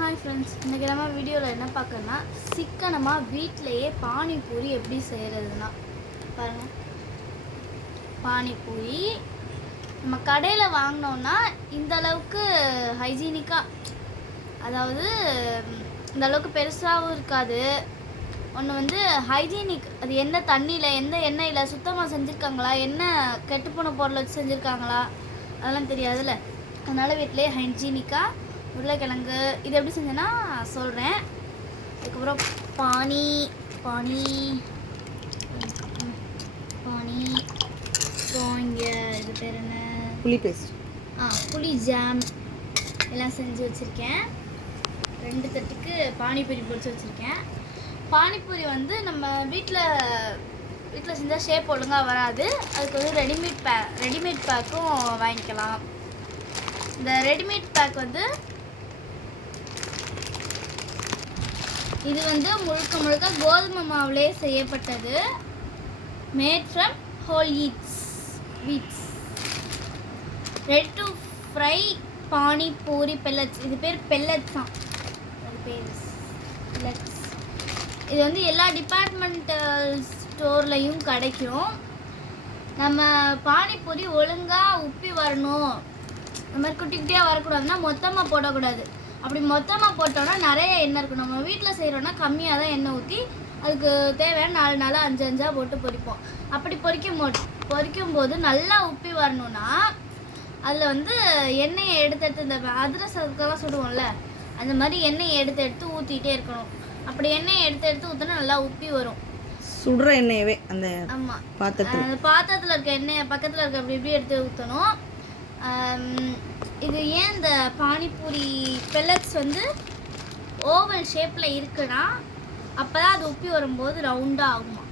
Hi friends இன்றைக்கி நம்ம வீடியோவில் என்ன பார்க்கணும்னா சிக்கனமாக வீட்டிலையே பானிபூரி எப்படி செய்கிறதுனா பாருங்கள் பானிபூரி நம்ம கடையில் வாங்கினோன்னா இந்த அளவுக்கு ஹைஜீனிக்காக அதாவது இந்த அளவுக்கு பெருசாகவும் இருக்காது. ஒன்று வந்து ஹைஜீனிக் அது என்ன தண்ணியில் எந்த எண்ணெயில் சுத்தமாக செஞ்சுருக்காங்களா என்ன கெட்டுப்போன பொருளை வச்சு செஞ்சுருக்காங்களா அதெல்லாம் தெரியாதுல்ல. அதனால் வீட்டிலேயே ஹைஜீனிக்காக உருளைக்கிழங்கு இது எப்படி செஞ்சேன்னா சொல்கிறேன் அதுக்கப்புறம் பானி பானி பானி அப்புறம் இங்கே இது பேர் என்ன? புளி பேஸ்ட் ஆ புளி ஜாம் எல்லாம் செஞ்சு வச்சுருக்கேன். ரெண்டு தட்டுக்கு பானிபூரி பொரிச்சு வச்சுருக்கேன். பானிபூரி வந்து நம்ம வீட்டில் வீட்டில் செஞ்சால் ஷேப் ஒழுங்காக வராது. அதுக்கு வந்து ரெடிமேட் பே ரெடிமேட் பேக்கும் வாங்கிக்கலாம். இந்த ரெடிமேட் பேக் வந்து இது வந்து முழுக்க முழுக்க கோதுமை மாவுலே செய்யப்பட்டது. Made from whole eats wheats ready to fry pani puri pellets இது பேர் பெல்லட்ஸ் தான். அது பேர் பெல்லட்ஸ் இது வந்து எல்லா டிபார்ட்மெண்டல் ஸ்டோர்லையும் uh, கிடைக்கும். நம்ம பானிபூரி ஒழுங்காக உப்பி வரணும். இந்த மாதிரி குட்டி குட்டியாக வரக்கூடாதுன்னா மொத்தமாக போடக்கூடாது. அப்படி மொத்தமாக போட்டோன்னா நிறைய எண்ணெய் இருக்கும். நம்ம வீட்டில் செய்கிறோன்னா கம்மியாக தான் எண்ணெய் ஊற்றி அதுக்கு தேவையான நாலு நாளாக அஞ்சு அஞ்சாக போட்டு பொரிப்போம். அப்படி பொரிக்கும் போது பொரிக்கும் போது நல்லா உப்பி வரணும்னா அதில் வந்து எண்ணெயை எடுத்து எடுத்து இந்த அதிரசத்துக்கெல்லாம் சுடுவோம்ல அந்த மாதிரி எண்ணெயை எடுத்து எடுத்து ஊற்றிட்டே இருக்கணும். அப்படி எண்ணெயை எடுத்து எடுத்து ஊற்றினா நல்லா உப்பி வரும். சுடுற எண்ணெயவே அந்த ஆமாம் பாத்திரத்தில். இருக்க எண்ணெயை பக்கத்தில் இருக்க அப்படி இப்படி எடுத்து ஊற்றணும் இது ஏன் இந்த பானிபூரி பெல்லட்ஸ் வந்து ஓவல் ஷேப்பில் இருக்குன்னா அப்போ தான் அது உப்பி வரும்போது ரவுண்டாக ஆகுமா?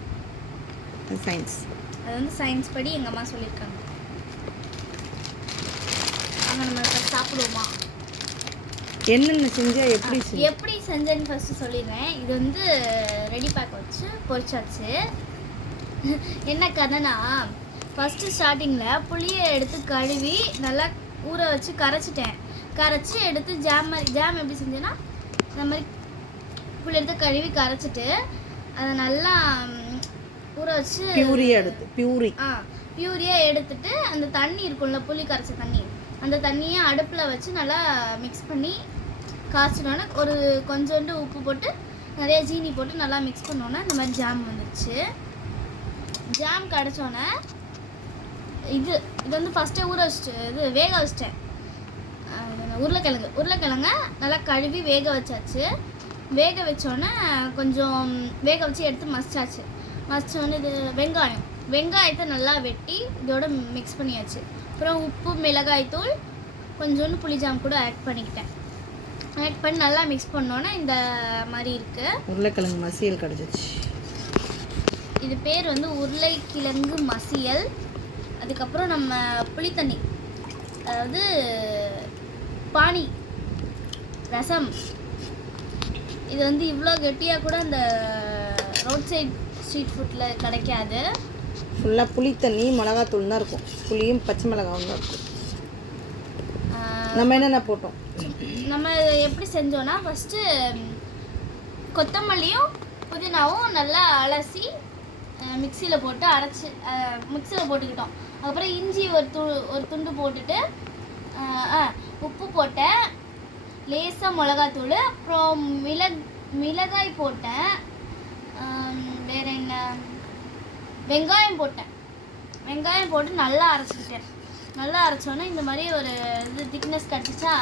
சயின்ஸ் அது வந்து சயின்ஸ் படி எங்கள் அம்மா சொல்லியிருக்காங்க. அங்கே நம்ம சாப்பிடுவோமா? என்னென்ன செஞ்சா எப்படி எப்படி செஞ்சேன்னு ஃபஸ்ட்டு சொல்லிடுறேன். இது வந்து ரெடி பேக் வச்சு பொரிச்சாச்சு. என்ன கதைனா ஃபஸ்ட்டு ஸ்டார்டிங்கில் புளியை எடுத்து கழுவி நல்லா ஊற வச்சு கரைச்சிட்டேன். கரைச்சி எடுத்து ஜாம் மாதிரி ஜாம் எப்படி செஞ்சேன்னா இந்த மாதிரி புளி எடுத்து கழுவி கரைச்சிட்டு அதை நல்லா ஊற வச்சு பியூரி எடுத்து பியூரி. ஆ பியூரியாக எடுத்துட்டு அந்த தண்ணி இருக்கும்ல புளி கரைச்ச தண்ணி அந்த தண்ணியை அடுப்பில் வச்சு நல்லா மிக்ஸ் பண்ணி காய்ச்சினோன்னே ஒரு கொஞ்சோண்டு உப்பு போட்டு நிறைய ஜீனி போட்டு நல்லா மிக்ஸ் பண்ணோன்னே இந்த மாதிரி ஜாம் வந்துருச்சு. ஜாம் கிடச்சோன்னே இது இது வந்து ஃபஸ்ட்டே ஊற வச்சுட்டு இது வேக வச்சிட்டேன். உருளைக்கிழங்கு. உருளைக்கிழங்க நல்லா கழுவி வேக வச்சாச்சு. வேக வச்சோன்னே கொஞ்சம் வேக வச்சு எடுத்து மசிச்சாச்சு. மசிச்சோன்னே இது வெங்காயம். வெங்காயத்தை நல்லா வெட்டி இதோட மிக்ஸ் பண்ணியாச்சு. அப்புறம் உப்பு மிளகாய்த்தூள் கொஞ்சோண்டு புளிஜாம் கூட ஆட் பண்ணிக்கிட்டேன். ஆட் பண்ணி நல்லா மிக்ஸ் பண்ணோன்னே இந்த மாதிரி இருக்குது உருளைக்கிழங்கு மசியல் கிடச்சிச்சு. இது பேர் வந்து உருளைக்கிழங்கு மசியல். அதுக்கப்புறம் நம்ம புளித்தண்ணி அதாவது பானி ரசம். இது வந்து இவ்வளோ கெட்டியாக கூட அந்த ரோட் சைட் ஸ்ட்ரீட் ஃபுட்டில் கிடைக்காது. ஃபுல்லாக புளி தண்ணி மிளகாத்தூள் தான் இருக்கும். புளியும் பச்சை மிளகாவும் தான் இருக்கும். நம்ம என்னென்ன போட்டோம்? நம்ம இதை எப்படி செஞ்சோன்னா ஃபஸ்ட்டு கொத்தமல்லியும் புதினாவும் நல்லா அலசி மிக்சியில் போட்டு அரைச்சி மிக்சியில் போட்டுக்கிட்டோம். அதுக்கப்புறம் இஞ்சி ஒரு து ஒரு துண்டு போட்டுட்டு ஆ, உப்பு போட்டேன். லேசாக மிளகாத்தூள் அப்புறம் மிளக் மிளகாய் போட்டேன். வேறு என்ன? வெங்காயம் போட்டேன். வெங்காயம் போட்டு நல்லா அரைச்சிக்கிட்டேன். நல்லா அரைச்சோன்னே இந்த மாதிரி ஒரு இது திக்னஸ் கிடச்சிச்சா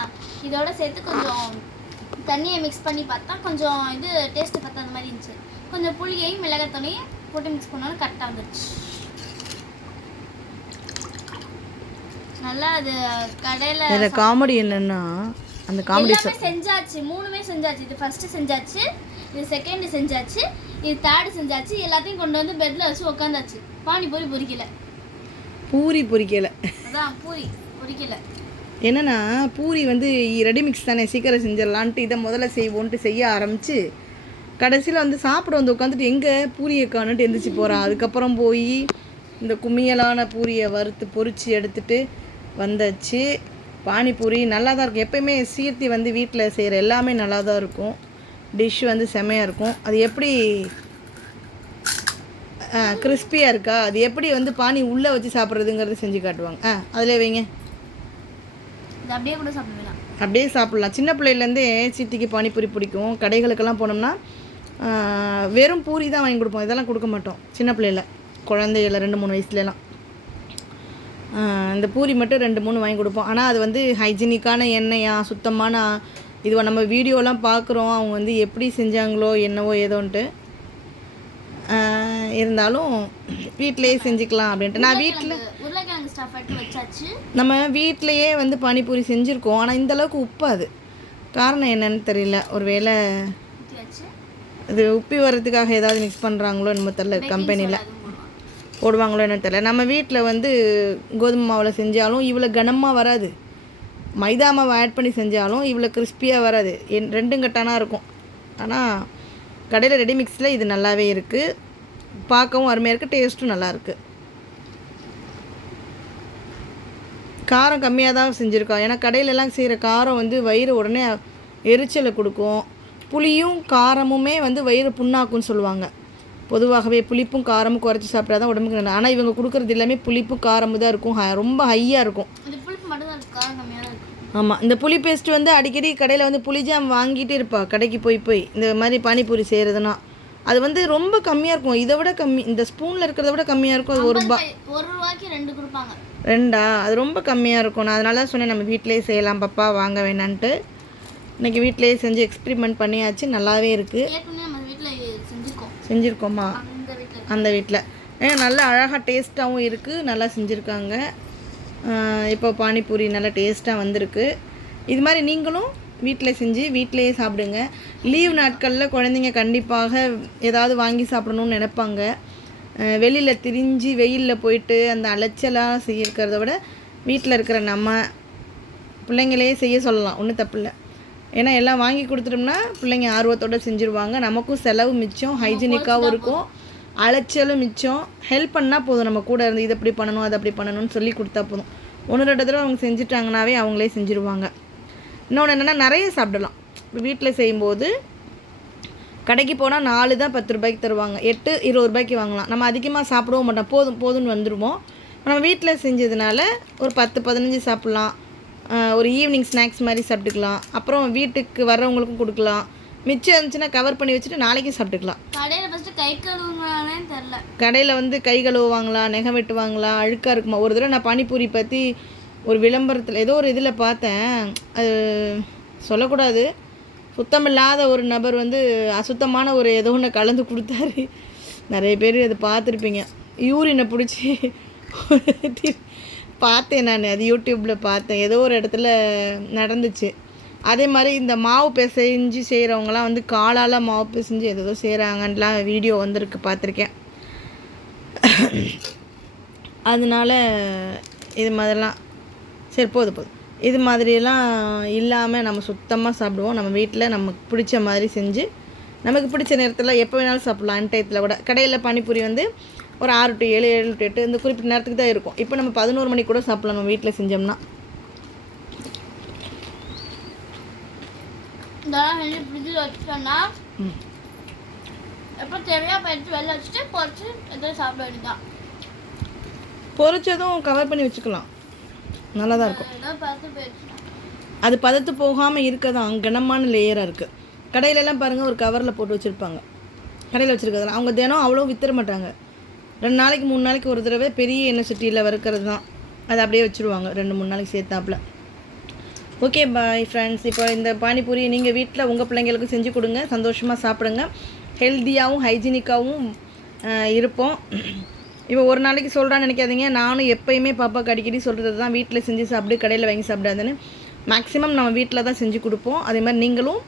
இதோட சேர்த்து கொஞ்சம் தண்ணியை மிக்ஸ் பண்ணி பார்த்தா கொஞ்சம் இது டேஸ்ட்டு பத்தாத மாதிரி இருந்துச்சு. கொஞ்சம் புளியையும் மிளகாத்தூளையும் போட்டு மிக்ஸ் பண்ணாலும் கரெக்டாக வந்துருச்சு. நல்லா அது கடையில் இதில் காமெடி என்னன்னா அந்த காமெடி எல்லாமே செஞ்சாச்சு மூணுமே செஞ்சாச்சு. இது ஃபர்ஸ்ட் செஞ்சாச்சு இது செகண்ட் செஞ்சாச்சு இது தேர்ட் செஞ்சாச்சு எல்லாத்தையும் கொண்டு வந்து பெட்ல வச்சு உட்காந்தாச்சு பானிபூரி பொரிக்கல பூரி பொரிக்கலை அதான் பூரி பொரிக்கல என்னன்னா பூரி வந்து ரெடி மிக்ஸ் தானே சீக்கிரம் செஞ்சிடலான்ட்டு இதை முதல்ல செய்வோன்ட்டு செய்ய ஆரம்பிச்சு கடைசியில் வந்து சாப்பிட வந்து உட்காந்துட்டு எங்கே பூரியை காணுன்ட்டு எந்திரிச்சு போகிறான் அதுக்கப்புறம் போய் இந்த கும்மியலான பூரியை வறுத்து பொரிச்சு எடுத்துட்டு வந்தாச்சு. பானிபூரி நல்லா தான் இருக்கும். எப்பயுமே சீர்த்தி வந்து வீட்டில் செய்கிற எல்லாமே நல்லா தான் இருக்கும். டிஷ் வந்து செமையாக இருக்கும். அது எப்படி கிறிஸ்பியாக இருக்கா? அது எப்படி வந்து பானி உள்ளே வச்சு சாப்பிட்றதுங்கிறது செஞ்சு காட்டுவாங்க. ஆ அதில் வைங்க. அப்படியே கூட சாப்பிடுவேன் அப்படியே சாப்பிட்லாம். சின்ன பிள்ளையிலேருந்தே சீத்திக்கு பானிபூரி பிடிக்கும். கடைகளுக்கெல்லாம் போனோம்னா வெறும் பூரி தான் வாங்கி கொடுப்போம். இதெல்லாம் கொடுக்க மாட்டோம். சின்ன பிள்ளையில குழந்தைகள ரெண்டு மூணு வயசுலலாம். இந்த பூரி மட்டும் ரெண்டு மூணு வாங்கி கொடுப்போம். ஆனால் அது வந்து ஹைஜீனிக்கான எண்ணெயா சுத்தமான இதுவா? நம்ம வீடியோலாம் பார்க்குறோம் அவங்க வந்து எப்படி செஞ்சாங்களோ என்னவோ ஏதோன்ட்டு. இருந்தாலும் வீட்டிலேயே செஞ்சுக்கலாம் அப்படின்ட்டு. நான் வீட்டில் நம்ம வீட்டிலையே வந்து பானிபூரி செஞ்சுருக்கோம். ஆனால் இந்த அளவுக்கு உப்பாது காரணம் என்னன்னு தெரியல. ஒருவேளை ஊற்றி வச்சு. இது உப்பி வர்றதுக்காக ஏதாவது மிக்ஸ் பண்ணுறாங்களோ என்னமோ தெரில கம்பெனியில் போடுவாங்களோ என்னன்னு தெரியல. நம்ம வீட்டில் வந்து கோதுமை மாவில் செஞ்சாலும் இவ்வளோ கனமாக வராது. மைதா மாவை ஆட் பண்ணி செஞ்சாலும் இவ்வளோ கிறிஸ்பியாக வராது. என் ரெண்டும் கட்டானா இருக்கும். ஆனால் கடையில் ரெடி மிக்ஸில் இது நல்லாவே இருக்குது பார்க்கவும் அருமையாக இருக்குது டேஸ்ட்டும் நல்லாயிருக்கு காரம் கம்மியாக தான் செஞ்சுருக்கோம். ஏன்னா கடையிலலாம் செய்கிற காரம் வந்து வயிறு உடனே எரிச்சலை கொடுக்கும். புளியும் காரமுமே வந்து வயிறு புண்ணாக்குன்னு சொல்லுவாங்க. பொதுவாகவே புளிப்பும் காரமும் குறைச்சி சாப்பிட்டா தான் உடம்புக்கு நல்லா ஆனால் இவங்க கொடுக்குறது எல்லாமே புளிப்பு காரமும் தான் இருக்கும். ஹ- ரொம்ப ஹையாக இருக்கும். ஆமாம் இந்த புளி பேஸ்ட் வந்து அடிக்கடி கடையில் வந்து புளிஜாம் வாங்கிட்டு இருப்பா. கடைக்கு போய் போய். இந்த மாதிரி பானிபூரி செய்கிறதுனா அது வந்து ரொம்ப கம்மியாக இருக்கும். இதை விட கம்மி இந்த ஸ்பூனில் இருக்கிறத விட கம்மியாக இருக்கும். அது ஒரு ரூபா ஒரு ரூபாய்க்கு ரெண்டு கொடுப்பாங்க. ரெண்டா? அது ரொம்ப கம்மியாக இருக்கும். நான் அதனால தான் சொன்னேன் நம்ம வீட்டிலேயே செய்யலாம் பாப்பா வாங்க வேணான்ட்டு. இன்றைக்கி வீட்டிலேயே செஞ்சு எக்ஸ்பெரிமெண்ட் பண்ணியாச்சு. நல்லாவே இருக்குது வீட்டில் செஞ்சுருக்கோமா? அந்த வீட்டில் ஏன் நல்லா அழகாக டேஸ்ட்டாகவும் இருக்குது நல்லா செஞ்சுருக்காங்க. இப்போ பானிபூரி நல்லா டேஸ்ட்டாக வந்திருக்கு. இது மாதிரி நீங்களும் வீட்டில் செஞ்சு வீட்டிலேயே சாப்பிடுங்க. லீவ் நாட்களில் குழந்தைங்க கண்டிப்பாக ஏதாவது வாங்கி சாப்பிடணும்னு நினைப்பாங்க. வெளியில் திரிஞ்சு வெயிலில் போயிட்டு அந்த அலைச்சலாக செய்யிருக்கிறத விட வீட்டில் இருக்கிற நம்ம பிள்ளைங்களே செய்ய சொல்லலாம். ஒன்றும் தப்பு இல்லை. ஏன்னா எல்லாம் வாங்கி கொடுத்துட்டோம்னா பிள்ளைங்க ஆர்வத்தோடு செஞ்சுருவாங்க. நமக்கும் செலவு மிச்சம் ஹைஜீனிக்காகவும் இருக்கும். அலைச்சலும் மிச்சம். ஹெல்ப் பண்ணால் போதும். நம்ம கூட இருந்து இதை அப்படி பண்ணணும் அதை அப்படி பண்ணணும்னு சொல்லி கொடுத்தா போதும். ஒன்று ரெண்டு தடவை அவங்க செஞ்சுட்டாங்கனாவே அவங்களே செஞ்சுருவாங்க. இன்னொன்று என்னென்னா நிறைய சாப்பிடலாம். இப்போ வீட்டில் செய்யும்போது கடைக்கு போனால் நாலு தான் பத்து ரூபாய்க்கு தருவாங்க. எட்டு இருபது ரூபாய்க்கு வாங்கலாம். நம்ம அதிகமாக சாப்பிடவும் மாட்டோம். போதும் போதும்னு வந்துடுவோம் நம்ம வீட்டில் செஞ்சதுனால ஒரு பத்து பதினஞ்சு சாப்பிட்லாம். ஒரு ஈவினிங் ஸ்நாக்ஸ் மாதிரி சாப்பிட்டுக்கலாம். அப்புறம் வீட்டுக்கு வர்றவங்களுக்கும் கொடுக்கலாம். மிச்சம் இருந்துச்சுன்னா கவர் பண்ணி வச்சுட்டு நாளைக்கு சாப்பிட்டுக்கலாம். கடையில் ஃபஸ்ட்டு கை கழுவுங்களானே தெரில கடையில் வந்து கை கழுவுவாங்களா நெகம் வெட்டுவாங்களா அழுக்காக இருக்குமா? ஒரு தடவை நான் பானிபூரி பற்றி ஒரு விளம்பரத்தில் ஏதோ ஒரு இதில் பார்த்தேன். அது சொல்லக்கூடாது. சுத்தமில்லாத ஒரு நபர் வந்து அசுத்தமான ஒரு ஏதோ ஒன்று கலந்து கொடுத்தாரு. நிறைய பேர் அதை பார்த்துருப்பீங்க. யூரினை பிடிச்சி பார்த்தேன் நான் அது யூடியூப்பில் பார்த்தேன். ஏதோ ஒரு இடத்துல நடந்துச்சு. அதே மாதிரி இந்த மாவு பிசைஞ்சு செய்கிறவங்களாம் வந்து காலால் மாவு பிசைஞ்சு ஏதோ செய்கிறாங்கன்லாம் வீடியோ வந்திருக்கு பார்த்துருக்கேன். அதனால இது மாதிரிலாம் சரி போதும் போதும் இது மாதிரியெல்லாம் இல்லாமல் நம்ம சுத்தமாக சாப்பிடுவோம். நம்ம வீட்டில் நமக்கு பிடிச்ச மாதிரி செஞ்சு நமக்கு பிடிச்ச நேரத்தில் எப்போ வேணாலும் சாப்பிட்லாம். டயத்தில் கூட. கடையில் பானிபூரி வந்து ஒரு ஆறு டு ஏழு ஏழு டு எட்டு இந்த குறிப்பிட்ட நேரத்துக்கு தான் இருக்கும். இப்போ நம்ம பதினோரு மணிக்கு கூட சாப்பிட்லாம். நம்ம வீட்டில் செஞ்சோம்னா. இதெல்லாம் செஞ்சு ஃப்ரிட்ஜில் வச்சுட்டோம்னா ம். எப்போ தேவையோ அப்போ எடுத்து வெளில வச்சுட்டு பொறிச்சு எடுத்து சாப்பிட வேண்டியதான் பொரிச்சதும் கவர் பண்ணி வச்சுக்கலாம். நல்லா தான் இருக்கும். அது பதத்து போகாமல் இருக்க தான் கனமான லேயராக இருக்குது கடையிலலாம் பாருங்கள் ஒரு கவரில் போட்டு வச்சுருப்பாங்க. கடையில் வச்சுருக்கிறதுலாம். அவங்க தினம் அவ்வளோ வித்துற மாட்டாங்க. ரெண்டு நாளைக்கு மூணு நாளைக்கு ஒரு தடவை பெரிய எண்ணெய் சட்டியில் வறுக்கிறது தான். அதை அப்படியே வச்சுருவாங்க. ரெண்டு மூணு நாளைக்கு சேர்த்தாப்புல. ஓகே பாய் ஃப்ரெண்ட்ஸ் இப்போ இந்த பானிபூரி நீங்கள் வீட்டில் உங்கள் பிள்ளைங்களுக்கு செஞ்சு கொடுங்க. சந்தோஷமாக சாப்பிடுங்க. ஹெல்த்தியாகவும் ஹைஜீனிக்காகவும் இருப்போம். இப்போ ஒரு நாளைக்கு சொல்கிறான்னு நினைக்காதீங்க. நானும் எப்பயுமே பாப்பாக்கு அடிக்கடி சொல்கிறது தான். வீட்டில் செஞ்சு சாப்பிடு கடையில் வாங்கி சாப்பிடாதுன்னு. மேக்ஸிமம் நம்ம வீட்டில் தான் செஞ்சு கொடுப்போம். அதே மாதிரி நீங்களும்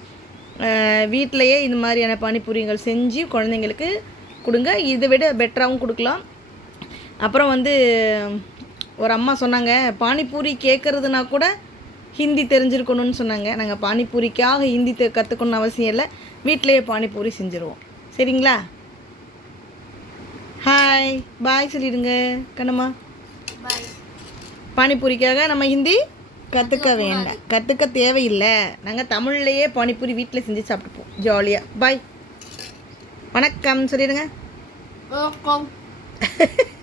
வீட்டிலையே இந்த மாதிரியான பானிபூரிகள் செஞ்சு குழந்தைங்களுக்கு கொடுங்க. இதை விட பெட்டராகவும் கொடுக்கலாம். அப்புறம் வந்து ஒரு அம்மா சொன்னாங்க பானிபூரி கேட்குறதுனா கூட ஹிந்தி தெரிஞ்சிருக்கணும்னு சொன்னாங்க. நாங்கள் பானிபூரிக்காக ஹிந்தி தெ கற்றுக்கணும்னு அவசியம் இல்லை. வீட்டிலேயே பானிபூரி செஞ்சுருவோம். சரிங்களா? ஹாய் பாய் சொல்லிடுங்க கண்ணம்மா. பானிபூரிக்காக நம்ம ஹிந்தி கற்றுக்க வேண்டாம். கற்றுக்க தேவையில்லை. நாங்கள் தமிழ்லேயே பானிபூரி வீட்டில் செஞ்சு சாப்பிட்டுப்போம். ஜாலியாக பாய் வணக்கம் சொல்லிடுங்க. வணக்கம்.